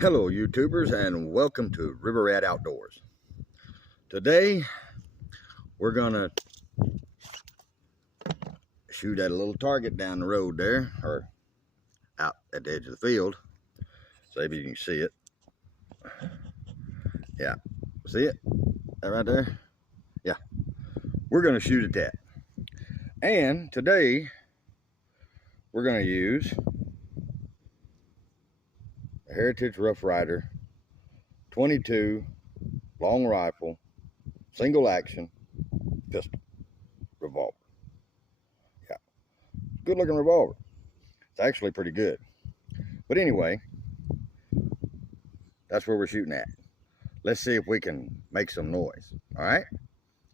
Hello YouTubers and welcome to River Rat Outdoors. Today we're gonna shoot at a little target down the road there, or out at the edge of the field. So maybe you can see it. Yeah, see it? That right there? Yeah, we're gonna shoot at that. And today we're gonna use a Heritage Rough Rider 22 long rifle, single action pistol revolver. Yeah, good looking revolver. It's actually pretty good. But anyway, that's where we're shooting at. Let's see if we can make some noise. All right?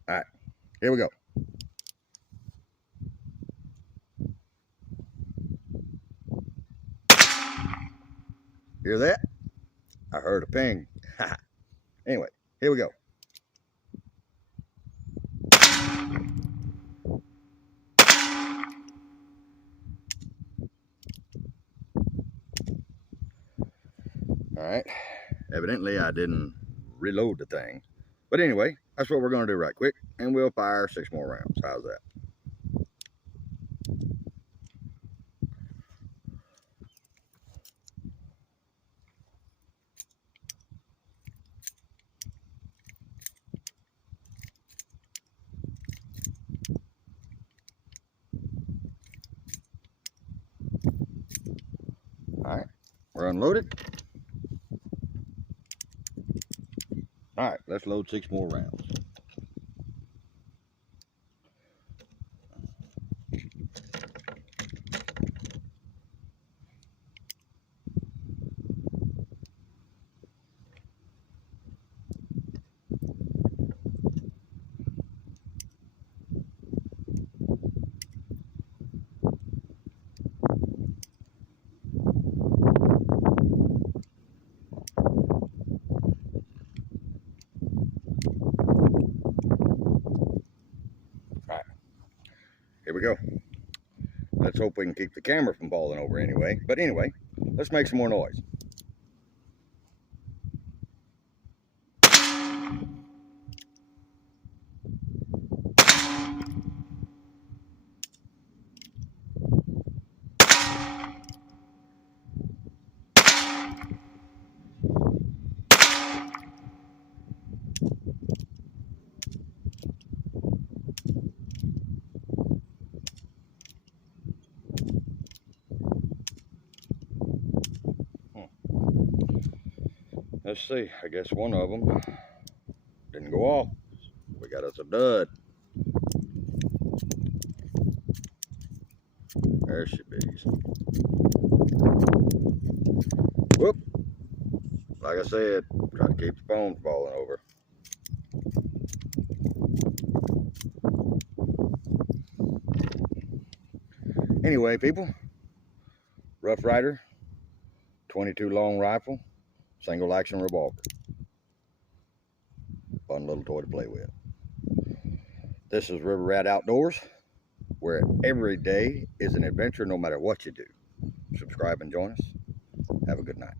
All right, here we go. Hear that? I heard a ping. Anyway, here we go. All right. Evidently, I didn't reload the thing. But anyway, that's what we're going to do right quick. And we'll fire 6 more rounds. How's that? All right. We're unloaded. All right. Let's load 6 more rounds. All right. Here we go. Let's hope we can keep the camera from falling over anyway. But anyway, let's make some more noise. Let's see. I guess one of them didn't go off. We got us a dud. There she is. Whoop. Like I said, try to keep the phone from falling over. Anyway, people, Rough Rider 22 long rifle, single action revolver. Fun little toy to play with. This is River Rat Outdoors, where every day is an adventure no matter what you do. Subscribe and join us. Have a good night.